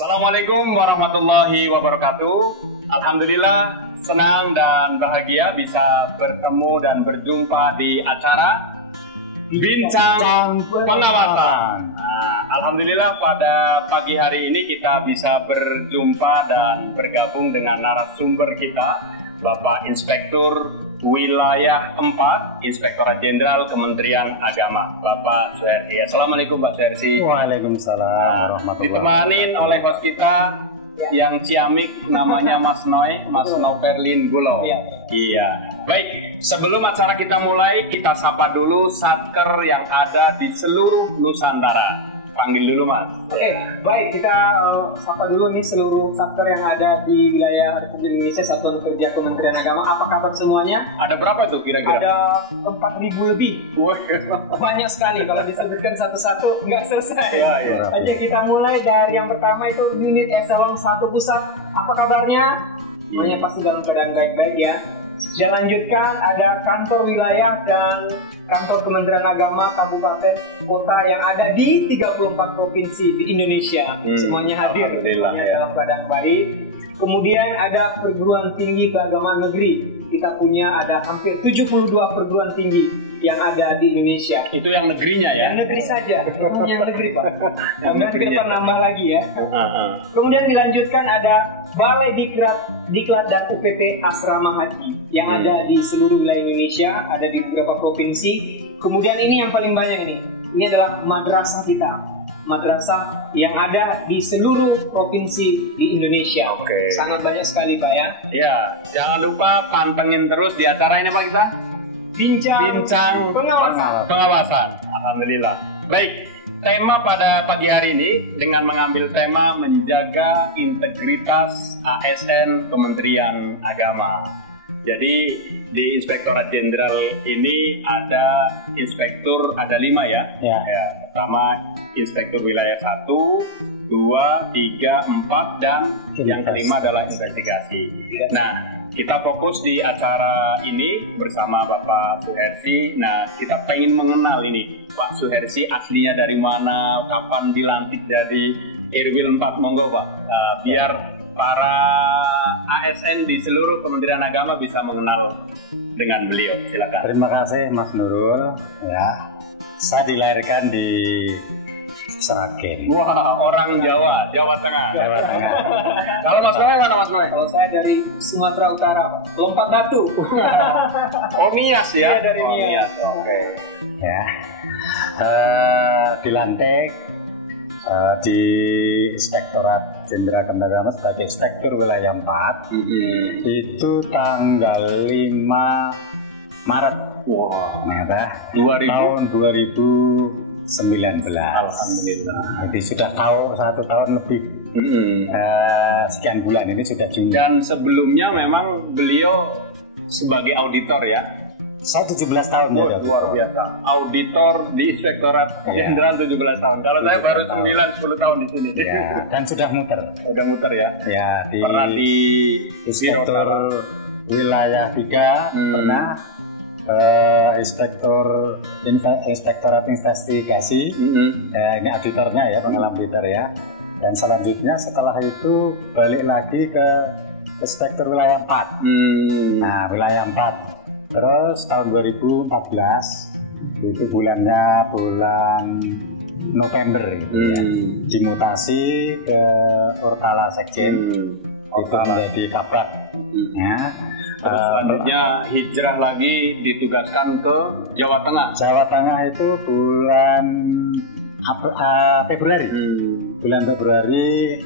Assalamualaikum warahmatullahi wabarakatuh. Alhamdulillah senang dan bahagia bisa bertemu dan berjumpa di acara Bincang Pengawasan. Alhamdulillah pada pagi hari ini kita bisa berjumpa dan bergabung dengan narasumber kita, Bapak Inspektur Wilayah 4, Inspektorat Jenderal Kementerian Agama, Bapak Suhersi. Assalamualaikum Pak Suhersi. Waalaikumsalam warahmatullahi wabarakatuh. Ditemanin oleh host kita yang ciamik, namanya Mas Noverlin Gulo. Iya. Baik, sebelum acara kita mulai, kita sapa dulu satker yang ada di seluruh Nusantara. Panggil dulu Mas. Oke, baik, kita sapa dulu nih seluruh satker yang ada di wilayah Republik Indonesia, Satuan Kerja Kementerian Agama. Apa kabar semuanya? Ada berapa tuh kira-kira? Ada 4.000 lebih. Banyak sekali, kalau disebutkan satu-satu nggak selesai. Aja kita mulai dari yang pertama itu unit Eselon 1 Pusat. Apa kabarnya? Semuanya pasti dalam keadaan baik-baik ya. Dan lanjutkan ada kantor wilayah dan kantor Kementerian Agama kabupaten kota yang ada di 34 provinsi di Indonesia. Semuanya hadir, semuanya dalam keadaan baik. Kemudian ada perguruan tinggi keagamaan negeri. Kita punya ada hampir 72 perguruan tinggi yang ada di Indonesia. Itu yang negerinya ya? Yang negeri saja, yang negeri Pak. Kemudian kita nambah lagi ya. Kemudian dilanjutkan ada Balai Diklat dan UPT Asrama Haji yang ada di seluruh wilayah Indonesia, ada di beberapa provinsi. Kemudian ini yang paling banyak ini adalah madrasah kita, madrasah yang ada di seluruh provinsi di Indonesia. Sangat banyak sekali Pak ya. Ya, jangan lupa pantengin terus di acara ini Pak kita. Bincang Pengawasan. Alhamdulillah. Baik, tema pada pagi hari ini dengan mengambil tema menjaga integritas ASN Kementerian Agama. Jadi di Inspektorat Jenderal ini ada inspektur, ada 5 ya. Pertama Inspektur Wilayah 1, 2, 3, 4 dan yang kelima adalah investigasi. Nah, kita fokus di acara ini bersama Bapak Suhersi. Nah, kita pengen mengenal ini Pak Suhersi aslinya dari mana, kapan dilantik jadi Irwil 4, monggo Pak. Biar para ASN di seluruh Kementerian Agama bisa mengenal dengan beliau. Silakan. Terima kasih Mas Nurul. Ya, saya dilahirkan di Seragen. Wah, orang Jawa Tengah. Kalau Mas Noe mana Mas Noe? Kalau saya dari Sumatera Utara, Pak. Lompat Batu. Oh, Nias ya? Iya, dari Nias. Oke. Ya, dilantik di Inspektorat Jenderal Kementerian Agama sebagai Inspektur Wilayah 4 itu tanggal 5 Maret. Tahun 2019. Alhamdulillah. Jadi sudah tahu 1 tahun lebih. Sekian bulan ini sudah Juni. Dan sebelumnya memang beliau sebagai auditor ya. Saya 17 tahun ya. Luar biasa. Auditor di Inspektorat Jenderal 17 tahun. Kalau saya baru 9-10 tahun di sini. Ya, dan sudah muter. Sudah muter ya. Ya, pernah di Inspektur Wilayah 3 pernah. Inspektorat investigasi, ini auditornya ya, pengalaman auditor ya. Dan selanjutnya setelah itu balik lagi ke Inspektur Wilayah 4. Nah, Wilayah 4. Terus tahun 2014 itu bulan November gitu ya, dimutasi ke Orkala Sekjen, itu menjadi Kaprat. Ya. Terus selanjutnya hijrah lagi ditugaskan ke Jawa Tengah. Jawa Tengah itu bulan Februari. Bulan Februari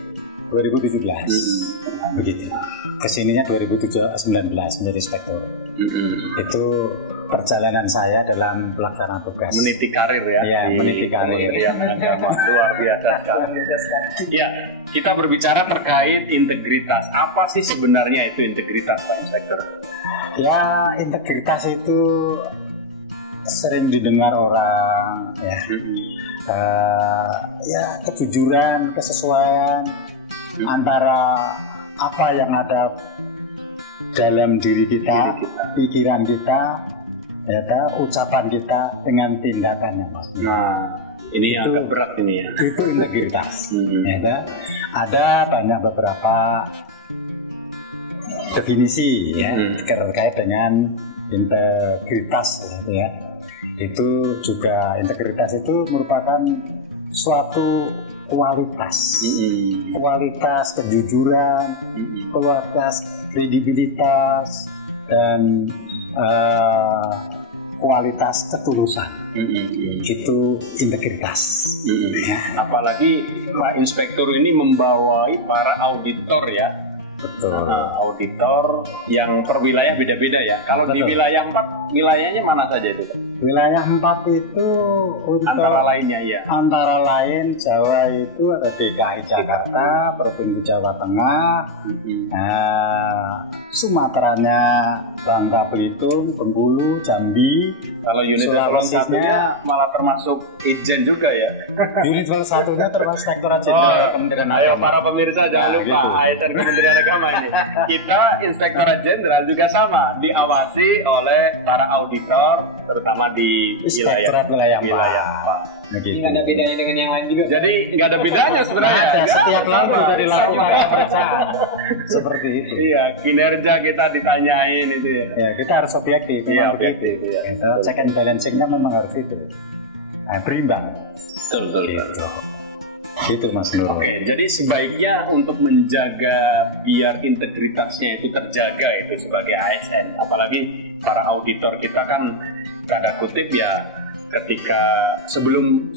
2017. Begitu. Kesininya 2019 menjadi inspektur. Itu perjalanan saya dalam pelaksanaan tugas. Meniti karir ya. Iya, meniti karir. Luar biasa sekali. Ya, kita berbicara terkait integritas. Apa sih sebenarnya itu integritas Pak Inspektur? Ya, integritas itu sering didengar orang ya. Ya, kejujuran, kesesuaian antara apa yang ada dalam diri kita, pikiran kita, ya, ucapan kita dengan tindakannya, Mas. Nah, ini itu, agak berat ini ya. Itu integritas. Ya, Ada banyak beberapa definisi ya terkait dengan integritas gitu ya. Itu juga integritas itu merupakan suatu kualitas, kualitas kejujuran, kualitas kredibilitas dan kualitas ketulusan. Itu integritas. Ya. Apalagi Pak Inspektur ini membawai para auditor ya. Betul. Auditor yang per wilayah beda-beda ya. Kalau di wilayah 4, wilayahnya mana saja itu? Wilayah 4 itu untuk antara lainnya ya. Antara lain Jawa itu ada DKI Jakarta, Provinsi Jawa Tengah, Sumateranya Bangka Belitung, Bengkulu, Jambi. Kalau unit level 1-nya malah termasuk Ijen juga ya. Unit level 1-nya termasuk Inspektorat Jenderal Kementerian Agama. Ayo para pemirsa jangan lupa gitu. ASN Kementerian Agama ini. Kita Inspektorat Jenderal juga sama, diawasi oleh para auditor terutama di Inspektorat wilayah 4. Ini nggak ada bedanya dengan yang lain juga. Jadi nggak ada bedanya sebenarnya. Setiap lalu sudah dilakukan pemeriksaan. Seperti itu. Iya, kinerja kita ditanyain itu ya. Ya, kita harus objektif. Iya, objektif. Kita check and balancing-nya memang harus itu. Berimbang. Betul. Gitu Mas Nur. Oke, jadi sebaiknya untuk menjaga biar integritasnya itu terjaga itu sebagai ASN. Apalagi para auditor kita kan tanda kutip ya ketika sebelum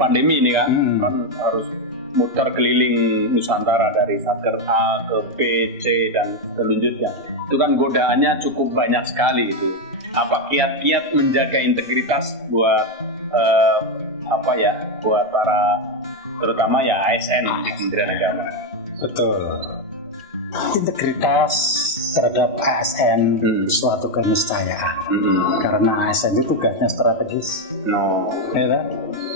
pandemi ini kan harus muter keliling Nusantara dari Satker A ke B, C dan selanjutnya. Itu kan godaannya cukup banyak sekali itu. Apa kiat-kiat menjaga integritas buat buat para terutama ya ASN di Kementerian Agama. Betul. Integritas terhadap ASN suatu keniscayaan. Karena ASN itu tugasnya strategis. Ya,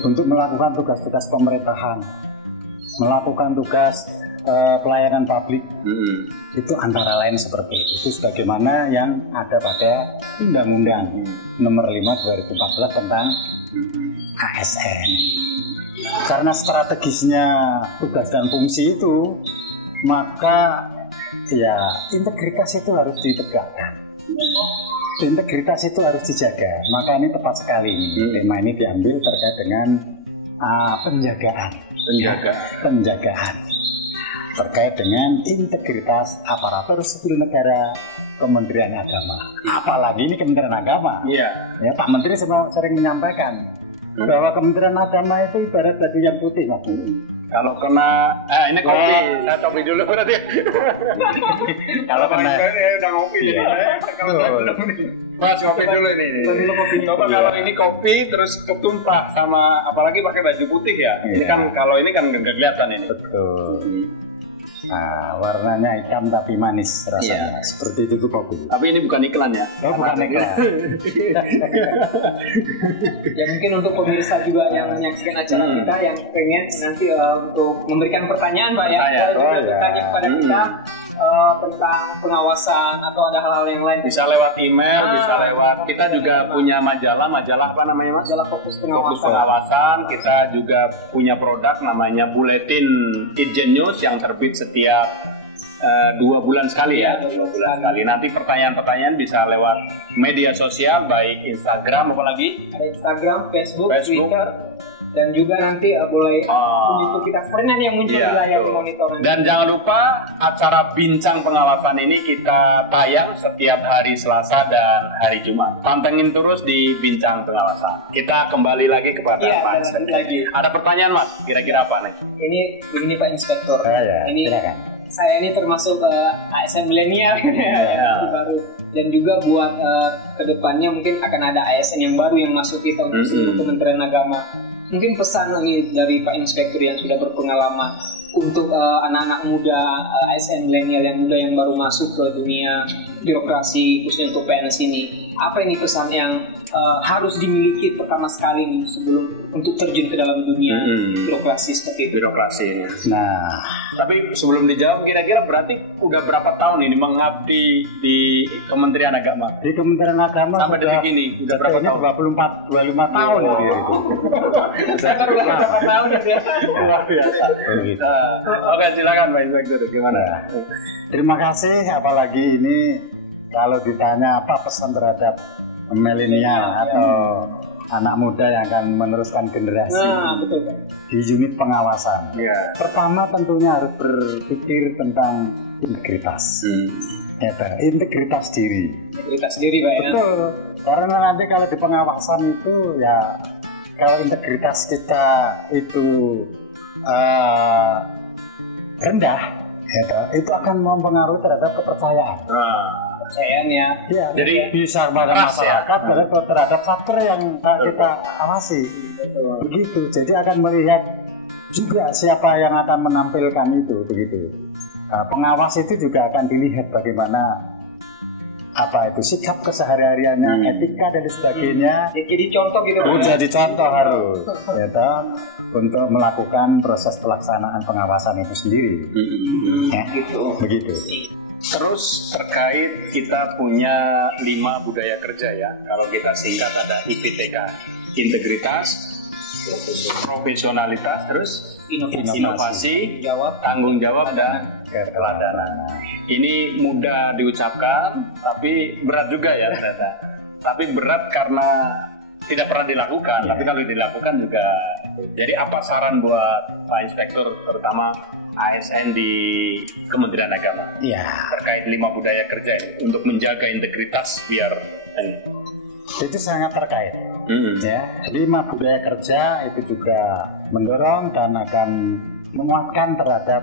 untuk melakukan tugas-tugas pemerintahan, melakukan tugas pelayanan publik. Itu antara lain seperti itu. Itu sebagaimana yang ada pada Undang-Undang Nomor 5 2014 tentang ASN. Karena strategisnya tugas dan fungsi itu, maka ya integritas itu harus ditegakkan. Integritas itu harus dijaga. Maka ini tepat sekali tema ini diambil terkait dengan penjagaan terkait dengan integritas aparatur sipil negara Kementerian Agama. Apalagi ini Kementerian Agama. Ya, Pak Menteri sering menyampaikan bahwa Kementerian Agama itu ibarat baju yang putih, Mas. Kalau kena, ini kopi, saya coba dulu berarti. Kalau kena, udah ngopi, Mas kopi dulu ini. Coba kalau ini kopi terus ketumpah sama, apalagi pakai baju putih ya. Ini kan kalau ini kan nggak kelihatan ini. Betul. Nah, warnanya hitam tapi manis rasanya. Seperti itu tuh kopi. Tapi ini bukan iklan ya? Bukan iklan. Ya mungkin untuk pemirsa juga yang menyaksikan acara kita yang pengen nanti untuk memberikan pertanyaan Pak ya. Kalau juga bertanya kepada kita tentang pengawasan atau ada hal-hal yang lain. Bisa lewat email, bisa lewat. Kita juga punya majalah apa namanya Mas? Majalah Fokus Pengawasan. Kita juga punya produk namanya Buletin Ijen News yang terbit setiap 2 bulan sekali ya. 2 bulan sekali. Nanti pertanyaan-pertanyaan bisa lewat media sosial, baik Instagram apalagi. Ada Instagram, Facebook, Twitter. Dan juga nanti boleh YouTube kita seperti yang muncul di layar monitor. Dan jangan lupa acara Bincang Pengawasan ini kita tayang setiap hari Selasa dan hari Jumat. Pantengin terus di Bincang Pengawasan. Kita kembali lagi kepada Pak Inspektur. Ada pertanyaan Mas, kira-kira apa nih? Ini begini Pak Inspektur. Ini silakan. Saya ini termasuk ASN milenial baru. Dan juga buat kedepannya mungkin akan ada ASN yang baru yang masuk kita untuk seluruh Kementerian Agama. Mungkin pesan nih dari Pak Inspektur yang sudah berpengalaman untuk anak-anak muda, ASN milenial yang muda yang baru masuk ke dunia birokrasi khususnya untuk PNS ini. apa ini pesan yang harus dimiliki pertama sekali nih sebelum untuk terjun ke dalam dunia birokrasi seperti itu? Birokrasi. Nah, tapi sebelum dijawab, kira-kira berarti udah berapa tahun ini mengabdi di Kementerian Agama? Di Kementerian Agama sampai detik ini udah berapa tahun? 25 tahun ya itu. Saya baru berapa tahun ya? Luar biasa. Oke, silakan Pak Inspektur, gimana? Terima kasih, apalagi ini kalau ditanya apa pesan terhadap milenial atau anak muda yang akan meneruskan generasi betul. Di unit pengawasan. Pertama tentunya harus berpikir tentang integritas. Integritas diri. Integritas diri, Pak ya. Betul. Karena nanti kalau di pengawasan itu ya kalau integritas kita itu rendah, itu akan mempengaruhi terhadap kepercayaan. Kepercayaan ya. Jadi bisa pada masyarakat terhadap faktor yang kita awasi. Begitu. Jadi akan melihat juga siapa yang akan menampilkan itu, begitu. Pengawas itu juga akan dilihat bagaimana sikap kesehari-hariannya, etika dan sebagainya. Jadi contoh gitu. Jadi contoh harus, untuk melakukan proses pelaksanaan pengawasan itu sendiri. Begitu. Terus terkait kita punya 5 budaya kerja ya. Kalau kita singkat ada IPTK, integritas, profesionalitas, terus inovasi, tanggung jawab dan keteladanan. Ini mudah diucapkan, tapi berat juga ya ternyata. Tapi berat karena tidak pernah dilakukan. Tapi kalau dilakukan juga. Jadi apa saran buat Pak Inspektur, terutama ASN di Kementerian Agama terkait 5 budaya kerja ini untuk menjaga integritas biar itu sangat terkait. 5 budaya kerja itu juga mendorong dan akan menguatkan terhadap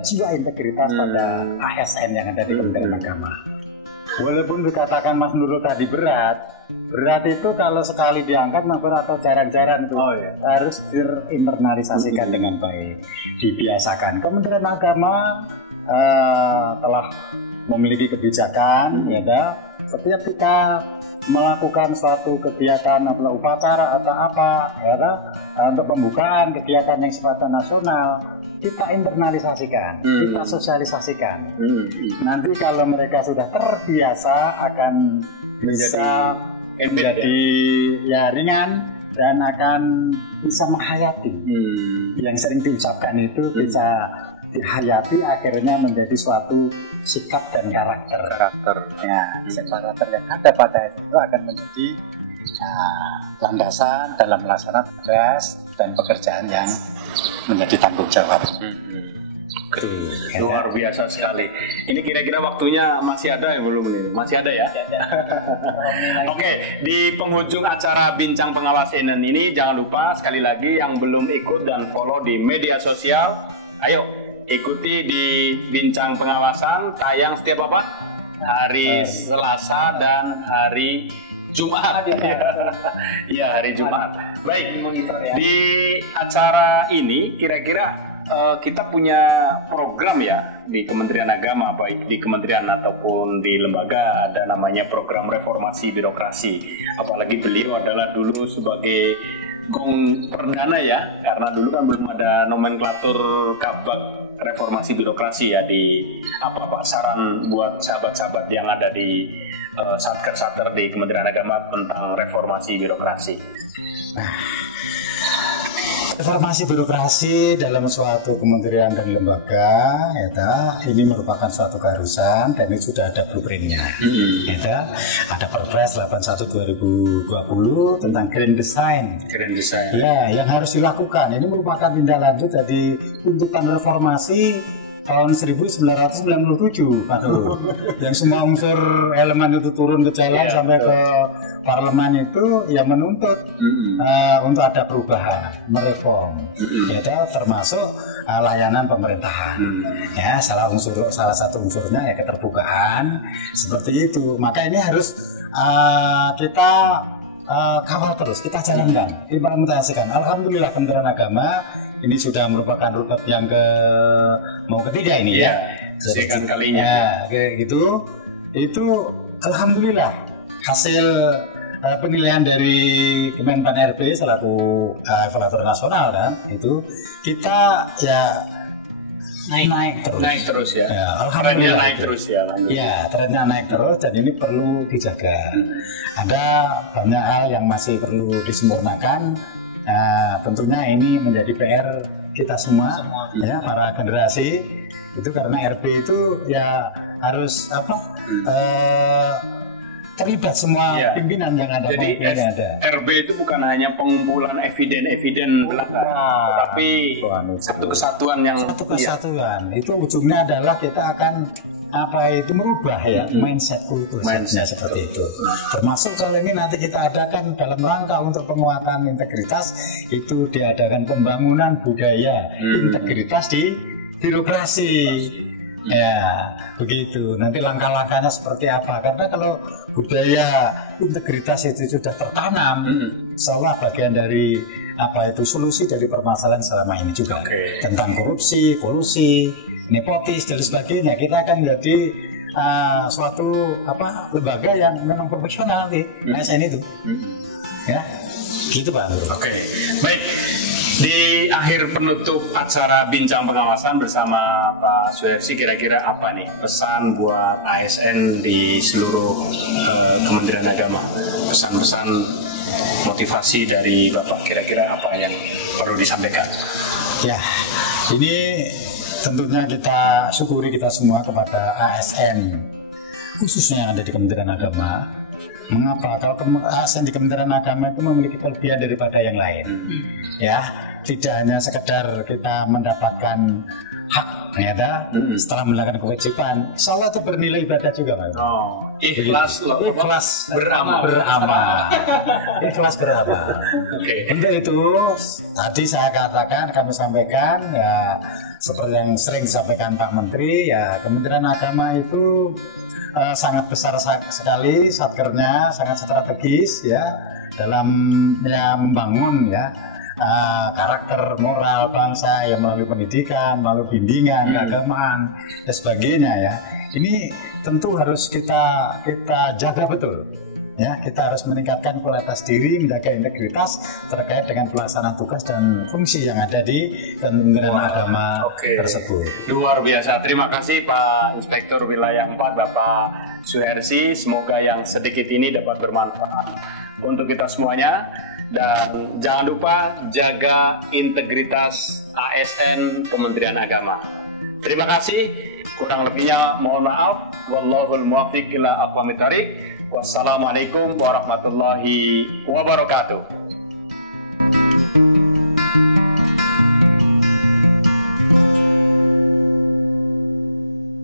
jiwa integritas pada ASN yang ada di Kementerian Agama. Walaupun dikatakan Mas Nurul tadi berat itu kalau sekali diangkat atau jarang-jarang itu harus diinternalisasikan dengan baik, dibiasakan. Kementerian Agama telah memiliki kebijakan, setiap kita melakukan suatu kegiatan atau upacara atau untuk pembukaan kegiatan yang sifatnya nasional, kita internalisasikan, kita sosialisasikan. Nanti kalau mereka sudah terbiasa akan bisa menjadi ringan dan akan bisa menghayati. Yang sering diucapkan itu bisa dihayati, akhirnya menjadi suatu sikap dan karakter. Karakter yang ada pada itu akan menjadi landasan dalam melaksanakan tugas dan pekerjaan yang menjadi tanggung jawab. Luar biasa sekali. Ini kira-kira waktunya masih ada ya belum nih? Masih ada ya? Oke, di penghujung acara Bincang Pengawasan ini jangan lupa sekali lagi yang belum ikut dan follow di media sosial, ayo ikuti di Bincang Pengawasan, tayang setiap hari Selasa dan hari Jumat. Iya, hari Jumat. Baik, di acara ini kira-kira kita punya program ya di Kementerian Agama, baik di kementerian ataupun di lembaga, ada namanya program reformasi birokrasi. Apalagi beliau adalah dulu sebagai gong perdana ya, karena dulu kan belum ada nomenklatur kabag reformasi birokrasi ya. Di apa Pak saran buat sahabat-sahabat yang ada di satker-satker di Kementerian Agama tentang reformasi birokrasi? Reformasi birokrasi dalam suatu kementerian dan lembaga, ini merupakan suatu keharusan dan ini sudah ada blueprintnya. Ada Perpres 81/2020 tentang Grand Design. Ya, yang harus dilakukan. Ini merupakan tindak lanjut dari tuntutan reformasi tahun 1997, Pak Tuh. Yang semua unsur elemen itu turun ke jalan sampai ke parlemen itu yang menuntut untuk ada perubahan, mereform, termasuk layanan pemerintahan. Ya, salah satu unsurnya ya keterbukaan seperti itu. Maka ini harus kita kawal terus, kita jalankan, implementasikan. Alhamdulillah Kementerian Agama ini sudah merupakan roadmap yang ketiga ini ya. Sekian kalinya. Kayak gitu. Itu alhamdulillah hasil penilaian dari Kemenpan RB selaku evaluator nasional kan, itu kita ya naik terus ya. Alhamdulillah naik terus ya. Ya, trennya naik terus dan ini perlu dijaga. Ada banyak hal yang masih perlu disempurnakan. Tentunya ini menjadi PR kita semua. Ya, para generasi itu, karena RB itu ya harus terlibat semua pimpinan yang ada. Jadi RB itu bukan hanya pengumpulan eviden belaka, tapi satu kesatuan yang itu ujungnya adalah kita akan merubah ya mindset kulturnya seperti itu. Termasuk kalau ini nanti kita adakan dalam rangka untuk penguatan integritas, itu diadakan pembangunan budaya integritas di birokrasi. Ya, begitu. Nanti langkah-langkahnya seperti apa? Karena kalau budaya integritas itu sudah tertanam, seolah bagian dari solusi dari permasalahan selama ini juga tentang korupsi, kolusi, nepotis dan sebagainya. Kita akan menjadi suatu lembaga yang memang profesional di ASN itu. Ya, gitu Pak. Baik. Di akhir penutup acara bincang pengawasan bersama Pak Suhersi, kira-kira apa nih pesan buat ASN di seluruh Kementerian Agama? Pesan-pesan motivasi dari Bapak, kira-kira apa yang perlu disampaikan? Ya, ini tentunya kita syukuri kita semua kepada ASN, khususnya yang ada di Kementerian Agama. Mengapa? Kalau ASN di Kementerian Agama itu memiliki kelebihan daripada yang lain. Ya, tidak hanya sekedar kita mendapatkan hak ternyata setelah melakukan kewajiban, salah itu bernilai ibadah juga, Pak. Ikhlas beramal. Ikhlas beramal. Untuk itu tadi saya katakan, kami sampaikan ya seperti yang sering disampaikan Pak Menteri, ya Kementerian Agama itu sangat besar sekali, satkernya sangat strategis ya dalam membangun karakter moral bangsa yang melalui pendidikan, melalui bimbingan, keagamaan dan sebagainya ya. Ini tentu harus kita jaga betul. Ya, kita harus meningkatkan kualitas diri, menjaga integritas terkait dengan pelaksanaan tugas dan fungsi yang ada di Kementerian Agama tersebut. Luar biasa. Terima kasih Pak Inspektur Wilayah 4 Bapak Suhersi. Semoga yang sedikit ini dapat bermanfaat untuk kita semuanya. Dan jangan lupa jaga integritas ASN Kementerian Agama. Terima kasih. Kurang lebihnya mohon maaf. Wallahul muwaffiq ila aqwamit thariq. Wassalamualaikum warahmatullahi wabarakatuh.